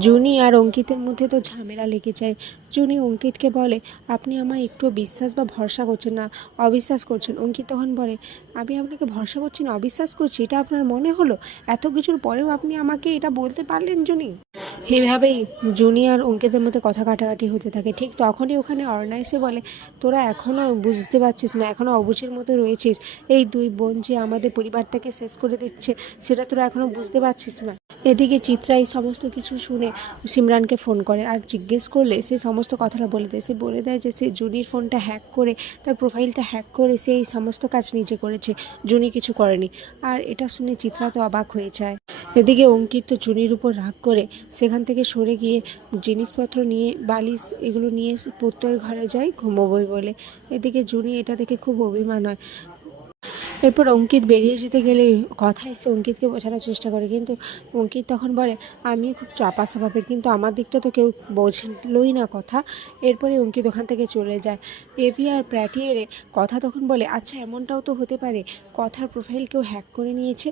জুনি আর অঙ্কিতের মধ্যে তো ঝামেলা লেগে যায়। জুনি অঙ্কিতকে বলে, আপনি আমায় একটু বিশ্বাস বা ভরসা করছেন না, অবিশ্বাস করছেন। অঙ্কিত তখন বলে, আমি আপনাকে ভরসা করছি না, অবিশ্বাস করছি, এটা আপনার মনে হলো? এত কিছুর পরেও আপনি আমাকে এটা বলতে পারলেন জুনি? এভাবেই জুনি আর অঙ্কিতের মধ্যে কথা কাটাকাটি হতে থাকে। ঠিক তখনই ওখানে অর্ণা এসে বলে, তোরা এখনও বুঝতে পারছিস না, এখনও অবুঝের মতো রয়েছিস। এই দুই বোন যে আমাদের পরিবারটাকে শেষ করে দিচ্ছে, সেটা তোরা এখনও বুঝতে পারছিস না। এদিকে চিত্রা এই সমস্ত কিছু শুনে সিমরানকে ফোন করে আর জিজ্ঞেস করলে সে সমস্ত কথাটা বলে দেয়। সে বলে দেয় যে সে জুনির ফোনটা হ্যাক করে, তার প্রোফাইলটা হ্যাক করে সে এই সমস্ত কাজ নিজে করেছে, জুনি কিছু করেনি। আর এটা শুনে চিত্রা তো অবাক হয়ে যায়। এদিকে অঙ্কিত তো জুনির উপর রাগ করে সেখান থেকে সরে গিয়ে জিনিসপত্র নিয়ে, বালিশ এগুলো নিয়ে পুত্রের ঘরে যায় ঘুমোবই বলে। এদিকে জুনি এটা দেখে খুব অভিমান হয়। এরপর অঙ্কিত বেরিয়ে যেতে গেলে কথা এসে অঙ্কিতকে বোঝানোর চেষ্টা করে, কিন্তু অঙ্কিত তখন বলে, আমি খুব চাপা স্বভাবের, কিন্তু আমার দিকটা তো কেউ বোঝলোই না কথা। এরপরে অঙ্কিত ওখান থেকে চলে যায়। এভি আর প্র্যাটিয়েরে কথা তখন বলে, আচ্ছা এমনটাও তো হতে পারে, কথার প্রোফাইল কেউ হ্যাক করে নিয়েছে।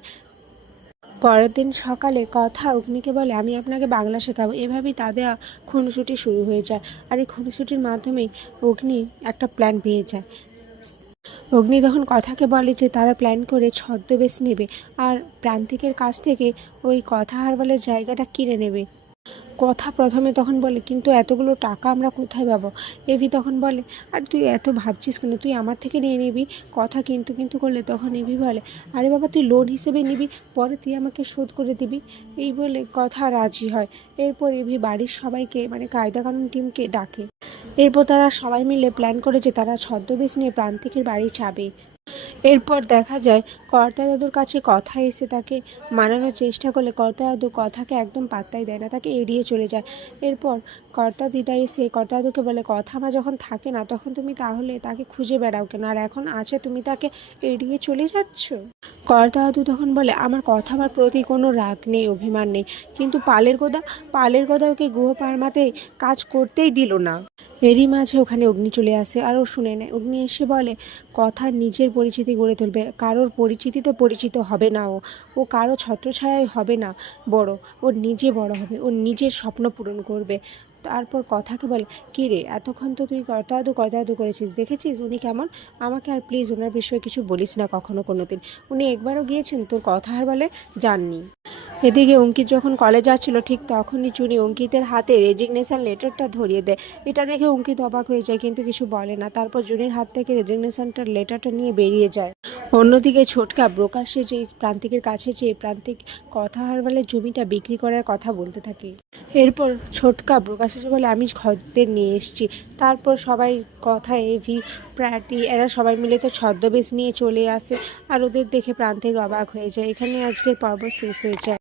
পরের দিন সকালে কথা অগ্নিকে বলে, আমি আপনাকে বাংলা শেখাবো। এভাবেই তাদের খুনসুটি শুরু হয়ে যায়। আর এই খুনসুটির মাধ্যমেই অগ্নি একটা প্ল্যান পেয়ে যায়। অগ্নি তখন কথাকে বলে যে তারা প্ল্যান করে ছদ্মবেশ নেবে আর প্রান্তিকের কাছ থেকে ওই কথা হারবালের জায়গাটা কিনে নেবে। কথা প্রথমে তখন বলে, কিন্তু এতগুলো টাকা আমরা কোথায় পাবো? এভি তখন বলে, আর তুই এত ভাবছিস কেন, তুই আমার থেকে নিয়ে নিবি। কথা কিন্তু কিন্তু করলে তখন এভি বলে, আরে বাবা তুই লোন হিসেবে নিবি, পরে তুই আমাকে শোধ করে দিবি। এই বলে কথা রাজি হয়। এরপর এভি বাড়ির সবাইকে মানে কায়দা কানুন টিমকে ডাকে। এরপর তারা সবাই মিলে প্ল্যান করে যে তারা ছদ্মবেশ নিয়ে প্রান্তিকের বাড়ি যাবে। এরপর দেখা যায় কর্তা দাদুর কাছে কথা এসে তাকে মানানোর চেষ্টা করলে কর্তা দাদু কথাকে একদম পাত্তাই দেয় না, তাকে এড়িয়ে চলে যায়। এরপর কর্তা দিদা এসে কর্তা দাদুকে বলে, কথা মা যখন থাকে না তখন তুমি তাহলে তাকে খুঁজে বেড়াও কেন, আর এখন আছে তুমি তাকে এড়িয়ে চলে যাচ্ছ? কর্তা দাদু তখন বলে, আমার কথা আমার প্রতি কোনো রাগ নেই, অভিমান নেই, কিন্তু পালের গোদা ওকে গৃহপার্মাতে কাজ করতেই দিল না। এরই মাঝে ওখানে অগ্নি চলে আসে আর ও শুনে নেয়। অগ্নি এসে বলে, কথা নিজের পরিচিতি গড়ে তুলবে, কারোর পরিচিতিতে পরিচিত হবে না। ও কারো ছত্রছায়ায় হবে না বড়, ও নিজে বড় হবে, ও নিজের স্বপ্ন পূরণ করবে। তারপর কথাকে বলে, কী রে এতক্ষণ তো তুই কর্তা দাদু করেছিস, দেখেছিস উনি কেমন? আমাকে আর প্লিজ ওনার বিষয়ে কিছু বলিস না কখনো কোনো দিন। উনি একবারও গিয়েছেন, তোর কথা আর বলে যাননি। এদিকে অঙ্কিত যখন কলেজ যাচ্ছিল ঠিক তখনই চুনি অঙ্কিতের হাতে রেজিগনেশন লেটারটা ধরিয়ে দেয়। এটা দেখে অঙ্কিত অবাক হয়ে যায় কিন্তু কিছু বলে না। তারপর জুনির হাত থেকে রেজিগনেশনটার লেটারটা নিয়ে বেরিয়ে যায়। অন্যদিকে ছোটকা ব্রোকার যে প্রান্তিকের কাছে যেয়ে প্রান্তিক কথা হারবালের জমিটা বিক্রি করার কথা বলতে থাকে। এরপর ছোটকা ব্রোকার সেজে বলে, আমি খদ্দের নিয়ে এসেছি। তারপর সবাই কথা এভি প্র্যাটি এরা সবাই মিলে তো ছদ্মবেশ নিয়ে চলে আসে আর ওদের দেখে প্রান্তিক অবাক হয়ে যায়। এখানে আজকের পর্ব শেষ হয়ে যায়।